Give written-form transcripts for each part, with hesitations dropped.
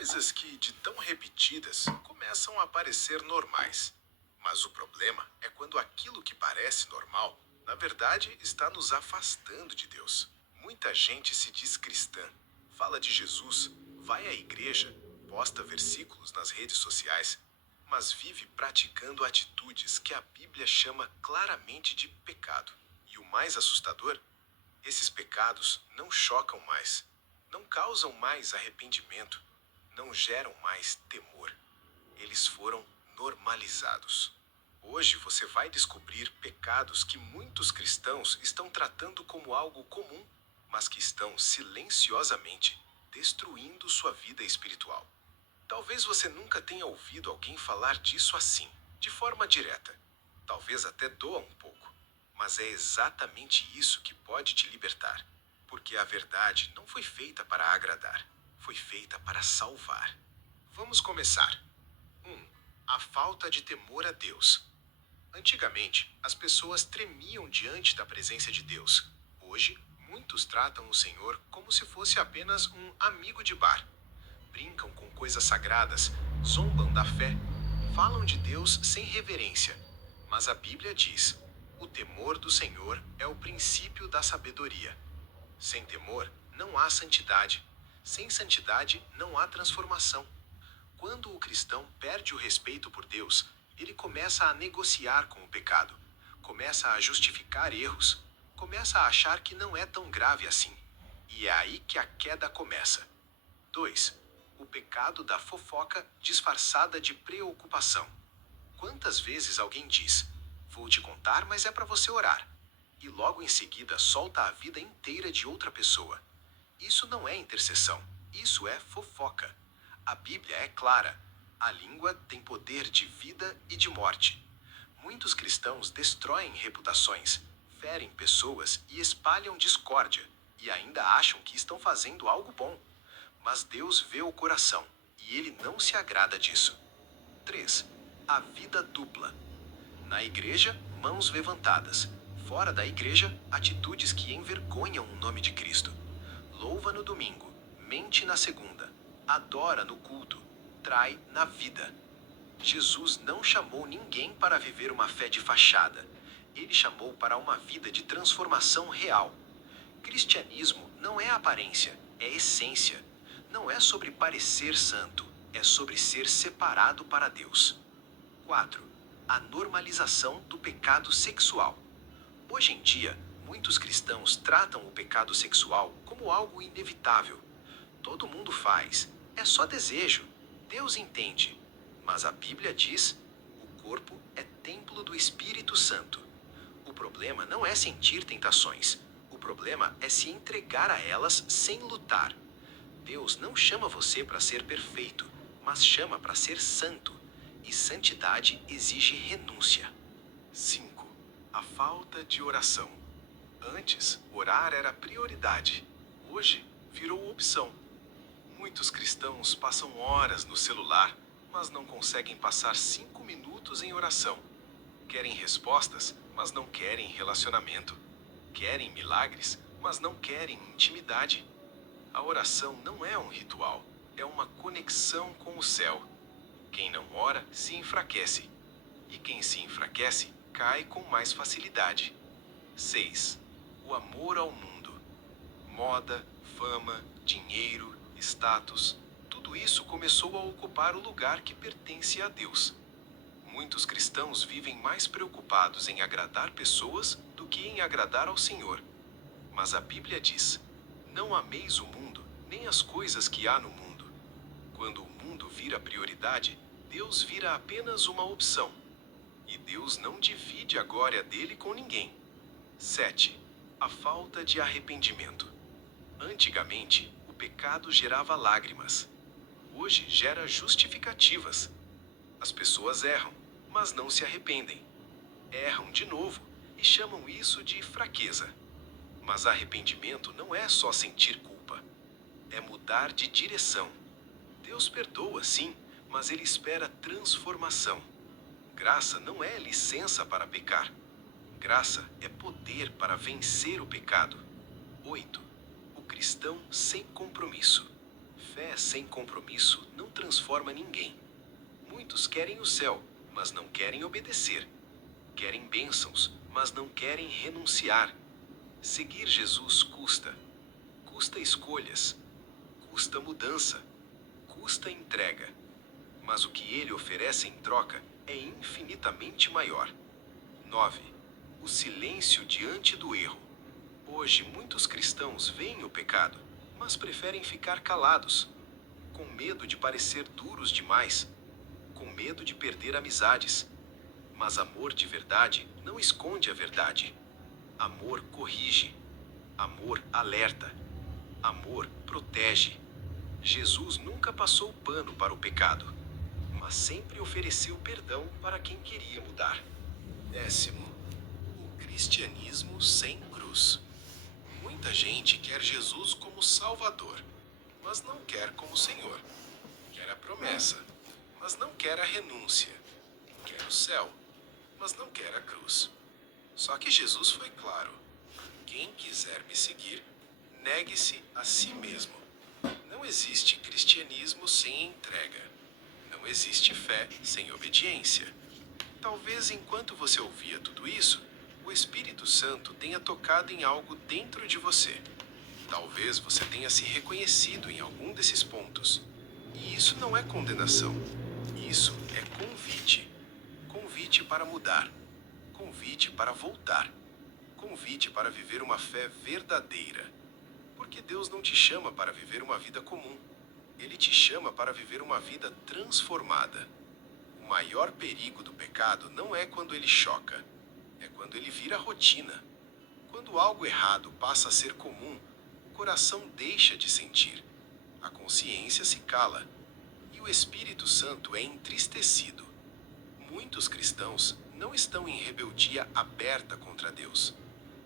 coisas que, de tão repetidas, começam a parecer normais. Mas o problema é quando aquilo que parece normal, na verdade, está nos afastando de Deus. Muita gente se diz cristã, fala de Jesus, vai à igreja, posta versículos nas redes sociais, mas vive praticando atitudes que a Bíblia chama claramente de pecado. E o mais assustador, esses pecados não chocam mais, não causam mais arrependimento, não geram mais temor. Eles foram normalizados. Hoje você vai descobrir pecados que muitos cristãos estão tratando como algo comum, mas que estão silenciosamente destruindo sua vida espiritual. Talvez você nunca tenha ouvido alguém falar disso assim, de forma direta. Talvez até doa um pouco, mas é exatamente isso que pode te libertar. Porque a verdade não foi feita para agradar, foi feita para salvar. Vamos começar. 1. A falta de temor a Deus. Antigamente, as pessoas tremiam diante da presença de Deus. Hoje, muitos tratam o Senhor como se fosse apenas um amigo de bar. Brincam com coisas sagradas, zombam da fé, falam de Deus sem reverência. Mas a Bíblia diz: o temor do Senhor é o princípio da sabedoria. Sem temor, não há santidade. Sem santidade, não há transformação. Quando o cristão perde o respeito por Deus, ele começa a negociar com o pecado, começa a justificar erros, começa a achar que não é tão grave assim. E é aí que a queda começa. 2. O pecado da fofoca disfarçada de preocupação. Quantas vezes alguém diz: vou te contar, mas é para você orar, e logo em seguida solta a vida inteira de outra pessoa? Isso não é intercessão, isso é fofoca. A Bíblia é clara: a língua tem poder de vida e de morte. Muitos cristãos destroem reputações, ferem pessoas e espalham discórdia, e ainda acham que estão fazendo algo bom. Mas Deus vê o coração, e Ele não se agrada disso. 3. A vida dupla. Na igreja, mãos levantadas. Fora da igreja, atitudes que envergonham o nome de Cristo. Louva no domingo, mente na segunda, adora no culto, trai na vida. Jesus não chamou ninguém para viver uma fé de fachada. Ele chamou para uma vida de transformação real. Cristianismo não é aparência, é essência. Não é sobre parecer santo, é sobre ser separado para Deus. 4. A normalização do pecado sexual. Hoje em dia, muitos cristãos tratam o pecado sexual como algo inevitável. Todo mundo faz, é só desejo, Deus entende. Mas a Bíblia diz: o corpo é templo do Espírito Santo. O problema não é sentir tentações, o problema é se entregar a elas sem lutar. Deus não chama você para ser perfeito, mas chama para ser santo. E santidade exige renúncia. 5. A falta de oração. Antes, orar era prioridade. Hoje, virou opção. Muitos cristãos passam horas no celular, mas não conseguem passar 5 minutos em oração. Querem respostas, mas não querem relacionamento. Querem milagres, mas não querem intimidade. A oração não é um ritual, é uma conexão com o céu. Quem não ora se enfraquece, e quem se enfraquece cai com mais facilidade. 6. O amor ao mundo. Moda, fama, dinheiro, status, tudo isso começou a ocupar o lugar que pertence a Deus. Muitos cristãos vivem mais preocupados em agradar pessoas do que em agradar ao Senhor. Mas a Bíblia diz: não ameis o mundo, nem as coisas que há no mundo. Quando o mundo vira prioridade, Deus vira apenas uma opção. E Deus não divide a glória dele com ninguém. 7. A falta de arrependimento. Antigamente, o pecado gerava lágrimas. Hoje gera justificativas. As pessoas erram, mas não se arrependem. Erram de novo e chamam isso de fraqueza. Mas arrependimento não é só sentir culpa. É mudar de direção. Deus perdoa, sim, mas Ele espera transformação. Graça não é licença para pecar. Graça é poder para vencer o pecado. 8. O cristão sem compromisso. Fé sem compromisso não transforma ninguém. Muitos querem o céu, mas não querem obedecer. Querem bênçãos, mas não querem renunciar. Seguir Jesus custa. Custa escolhas. Custa mudança. Custa entrega. Mas o que ele oferece em troca é infinitamente maior. 9. O silêncio diante do erro. Hoje, muitos cristãos veem o pecado, mas preferem ficar calados, com medo de parecer duros demais, com medo de perder amizades. Mas amor de verdade não esconde a verdade. Amor corrige. Amor alerta. Amor protege. Jesus nunca passou pano para o pecado, mas sempre ofereceu perdão para quem queria mudar. 10. O cristianismo sem cruz. Muita gente quer Jesus como Salvador, mas não quer como Senhor. Quer a promessa, mas não quer a renúncia. Quer o céu, mas não quer a cruz. Só que Jesus foi claro: quem quiser me seguir, negue-se a si mesmo. Não existe cristianismo sem entrega. Não existe fé sem obediência. Talvez enquanto você ouvia tudo isso, o Espírito Santo tenha tocado em algo dentro de você. Talvez você tenha se reconhecido em algum desses pontos. E isso não é condenação. Isso é convite. Convite para mudar. Convite para voltar. Convite para viver uma fé verdadeira. Porque Deus não te chama para viver uma vida comum. Ele te chama para viver uma vida transformada. O maior perigo do pecado não é quando ele choca, é quando ele vira rotina. Quando algo errado passa a ser comum, o coração deixa de sentir, a consciência se cala e o Espírito Santo é entristecido. Muitos cristãos não estão em rebeldia aberta contra Deus.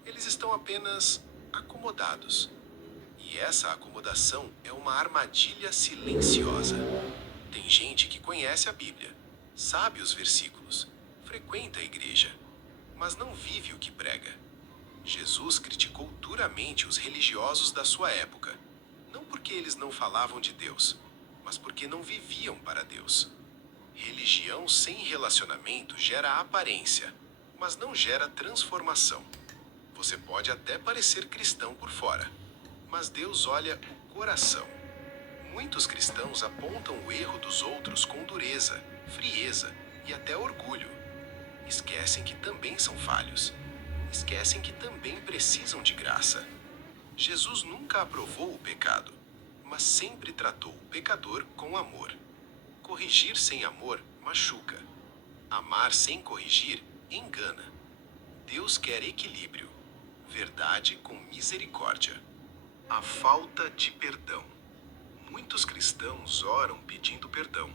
Eles estão apenas acomodados. E essa acomodação é uma armadilha silenciosa. Tem gente que conhece a Bíblia, sabe os versículos, frequenta a igreja, mas não vive o que prega. Jesus criticou duramente os religiosos da sua época, não porque eles não falavam de Deus, mas porque não viviam para Deus. Religião sem relacionamento gera aparência, mas não gera transformação. Você pode até parecer cristão por fora, mas Deus olha o coração. Muitos cristãos apontam o erro dos outros com dureza, frieza e até orgulho. Esquecem que também são falhos. Esquecem que também precisam de graça. Jesus nunca aprovou o pecado, mas sempre tratou o pecador com amor. Corrigir sem amor machuca. Amar sem corrigir engana. Deus quer equilíbrio, verdade com misericórdia. A falta de perdão. Muitos cristãos oram pedindo perdão,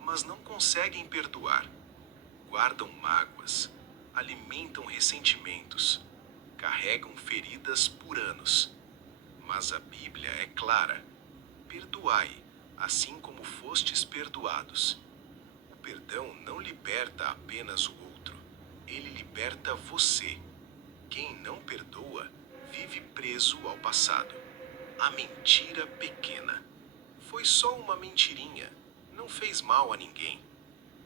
mas não conseguem perdoar. Guardam mágoas, alimentam ressentimentos, carregam feridas por anos. Mas a Bíblia é clara: perdoai, assim como fostes perdoados. O perdão não liberta apenas o outro, ele liberta você. Quem não perdoa vive preso ao passado. A mentira pequena. Foi só uma mentirinha, não fez mal a ninguém.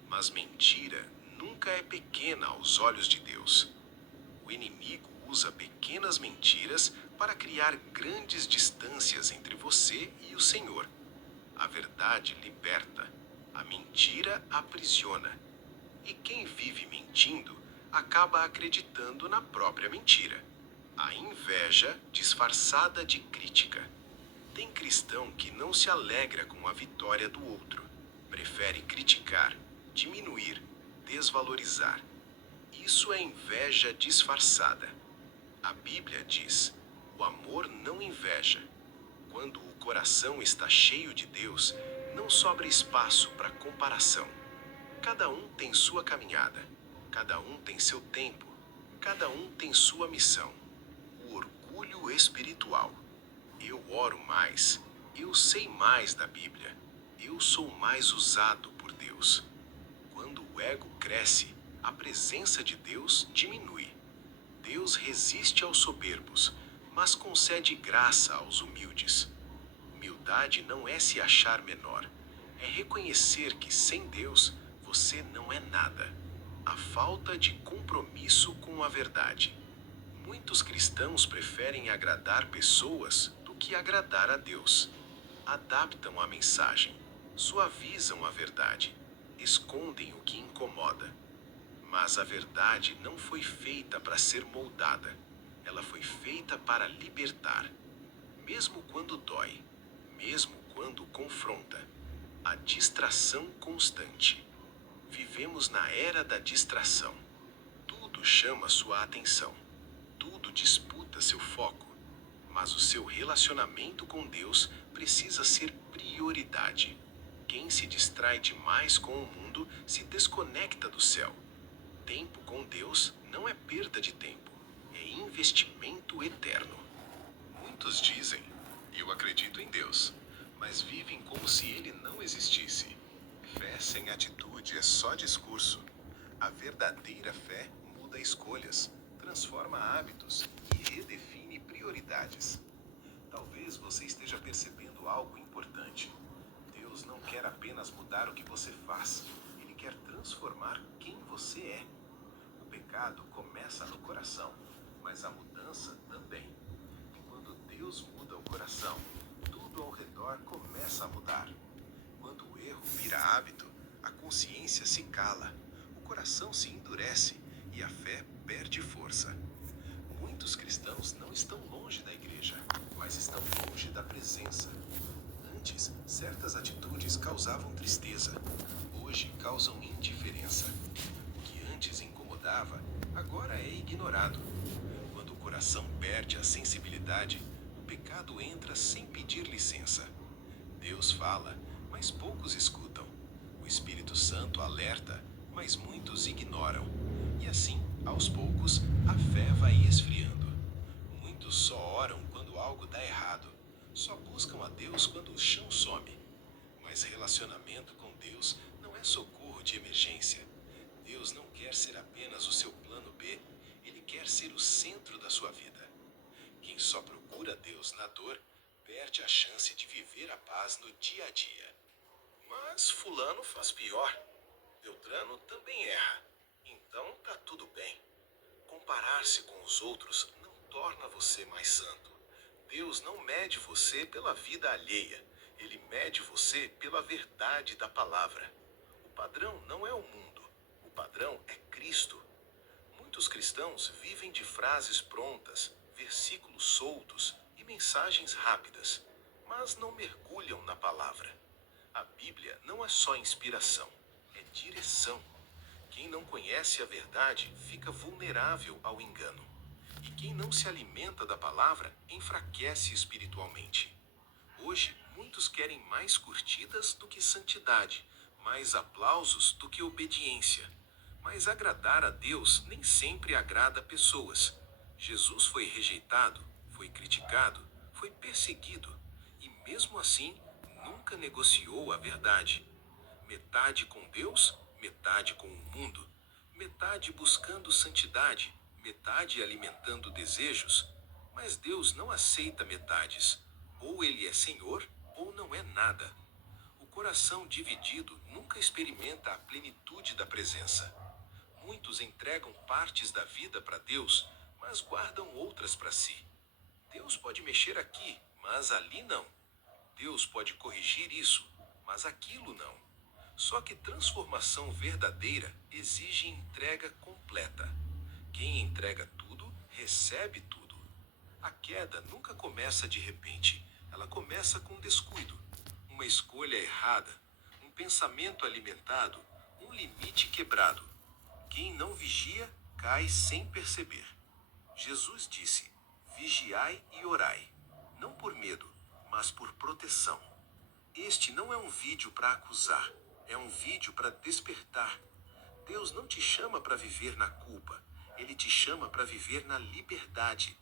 Mas mentira nunca é pequena aos olhos de Deus. O inimigo usa pequenas mentiras para criar grandes distâncias entre você e o Senhor. A verdade liberta, a mentira aprisiona. E quem vive mentindo acaba acreditando na própria mentira. A inveja disfarçada de crítica. Tem cristão que não se alegra com a vitória do outro. Prefere criticar, diminuir, desvalorizar. Isso é inveja disfarçada. A Bíblia diz: o amor não inveja. Quando o coração está cheio de Deus, não sobra espaço para comparação. Cada um tem sua caminhada, cada um tem seu tempo, cada um tem sua missão. O orgulho espiritual. Eu oro mais, eu sei mais da Bíblia, eu sou mais usado por Deus. Quando o ego cresce, a presença de Deus diminui. Deus resiste aos soberbos, mas concede graça aos humildes. Humildade não é se achar menor, é reconhecer que sem Deus você não é nada. A falta de compromisso com a verdade. Muitos cristãos preferem agradar pessoas do que agradar a Deus. Adaptam a mensagem, suavizam a verdade, escondem o que incomoda. Mas a verdade não foi feita para ser moldada, ela foi feita para libertar. Mesmo quando dói, mesmo quando confronta. A distração constante. Vivemos na era da distração. Tudo chama sua atenção. Tudo disputa seu foco. Mas o seu relacionamento com Deus precisa ser prioridade. Quem se distrai demais com o mundo se desconecta do céu. Tempo com Deus não é perda de tempo, é investimento eterno. Muitos dizem, eu acredito em Deus, mas vivem como se ele não existisse. Fé sem atitude é só discurso. A verdadeira fé muda escolhas, transforma hábitos e redefine prioridades. Talvez você esteja percebendo algo importante. Deus não quer apenas mudar o que você faz, ele quer transformar quem você é. O pecado começa no coração, mas a mudança também. E quando Deus muda o coração, tudo ao redor começa a mudar. Quando o erro vira hábito, a consciência se cala, o coração se endurece e a fé perde força. Muitos cristãos não estão longe da igreja, mas estão longe da presença. Antes, certas atitudes causavam tristeza. Hoje causam indiferença. O que antes incomodava, agora é ignorado. Quando o coração perde a sensibilidade, o pecado entra sem pedir licença. Deus fala, mas poucos escutam. O Espírito Santo alerta, mas muitos ignoram. E assim, aos poucos, a fé vai esfriando. Muitos só oram quando algo dá errado. Só buscam a Deus quando o chão some. Mas relacionamento com Deus não é socorro de emergência. Deus não quer ser apenas o seu plano B. Ele quer ser o centro da sua vida. Quem só procura Deus na dor, perde a chance de viver a paz no dia a dia. Mas fulano faz pior. Beltrano também erra. Então tá tudo bem. Comparar-se com os outros não torna você mais santo. Deus não mede você pela vida alheia. Ele mede você pela verdade da palavra. O padrão não é o mundo. O padrão é Cristo. Muitos cristãos vivem de frases prontas, versículos soltos e mensagens rápidas, mas não mergulham na palavra. A Bíblia não é só inspiração, é direção. Quem não conhece a verdade fica vulnerável ao engano. E quem não se alimenta da palavra enfraquece espiritualmente. Hoje, muitos querem mais curtidas do que santidade, mais aplausos do que obediência. Mas agradar a Deus nem sempre agrada pessoas. Jesus foi rejeitado, foi criticado, foi perseguido e, mesmo assim, nunca negociou a verdade. Metade com Deus, metade com o mundo. Metade buscando santidade, metade alimentando desejos. Mas Deus não aceita metades. Ou ele é Senhor, ou não é nada. O coração dividido nunca experimenta a plenitude da presença. Muitos entregam partes da vida para Deus, mas guardam outras para si. Deus pode mexer aqui, mas ali não. Deus pode corrigir isso, mas aquilo não. Só que transformação verdadeira exige entrega completa. Quem entrega tudo, recebe tudo. A queda nunca começa de repente, ela começa com descuido. Uma escolha errada, um pensamento alimentado, um limite quebrado. Quem não vigia, cai sem perceber. Jesus disse, vigiai e orai, não por medo, mas por proteção. Este não é um vídeo para acusar, é um vídeo para despertar. Deus não te chama para viver na culpa, Ele te chama para viver na liberdade.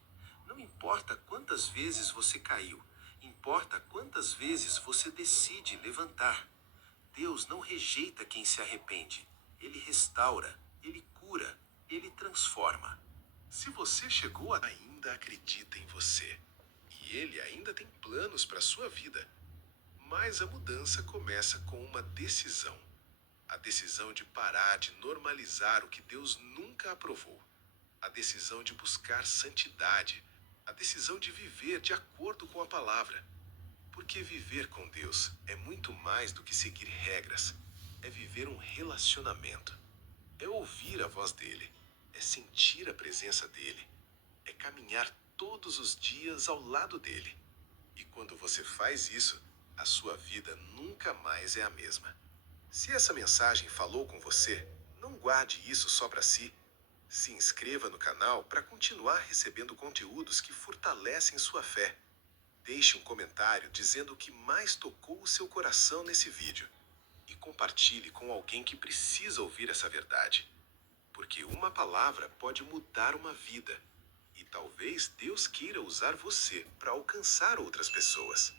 Não importa quantas vezes você caiu, importa quantas vezes você decide levantar. Deus não rejeita quem se arrepende, Ele restaura, Ele cura, Ele transforma. Se você chegou ainda acredita em você. que ele ainda tem planos para a sua vida. Mas a mudança começa com uma decisão. A decisão de parar de normalizar o que Deus nunca aprovou. A decisão de buscar santidade. A decisão de viver de acordo com a palavra. Porque viver com Deus é muito mais do que seguir regras. É viver um relacionamento. É ouvir a voz dele. É sentir a presença dele. É caminhar todos os dias ao lado dele. E quando você faz isso, a sua vida nunca mais é a mesma. Se essa mensagem falou com você, não guarde isso só para si. Se inscreva no canal para continuar recebendo conteúdos que fortalecem sua fé. Deixe um comentário dizendo o que mais tocou o seu coração nesse vídeo. E compartilhe com alguém que precisa ouvir essa verdade. Porque uma palavra pode mudar uma vida. E talvez Deus queira usar você para alcançar outras pessoas.